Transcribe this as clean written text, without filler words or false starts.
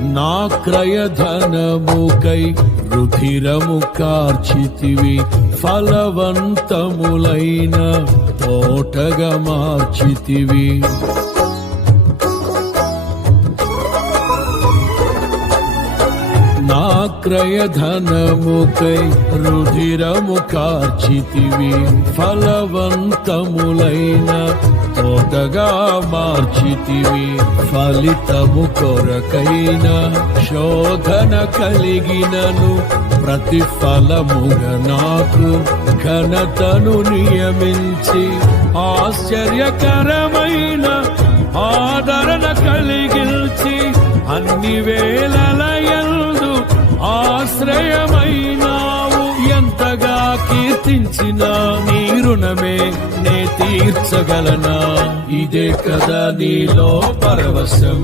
నా క్రయధనముకై రుధిరము కార్చితివి, ఫలవంతములైన తోటగా మార్చితివి. నా క్రయధనముకై రుధిరము కార్చితివి, ఫలవంతములైన తోటగా మార్చితివి. ఫలితము కొరకైన శోధన కలిగినను ప్రతిఫలముగా నాకు ఘనతను నియమించి, ఆశ్చర్యకరమైన ఆదరణ కలిగించి, అన్ని వేళలయందు ఆశ్రయమైనావు. ఎంతగా కీర్తించిన నీ రుణమే నే తీర్చగలనా? ఇదే కదా నీలో పరవశం.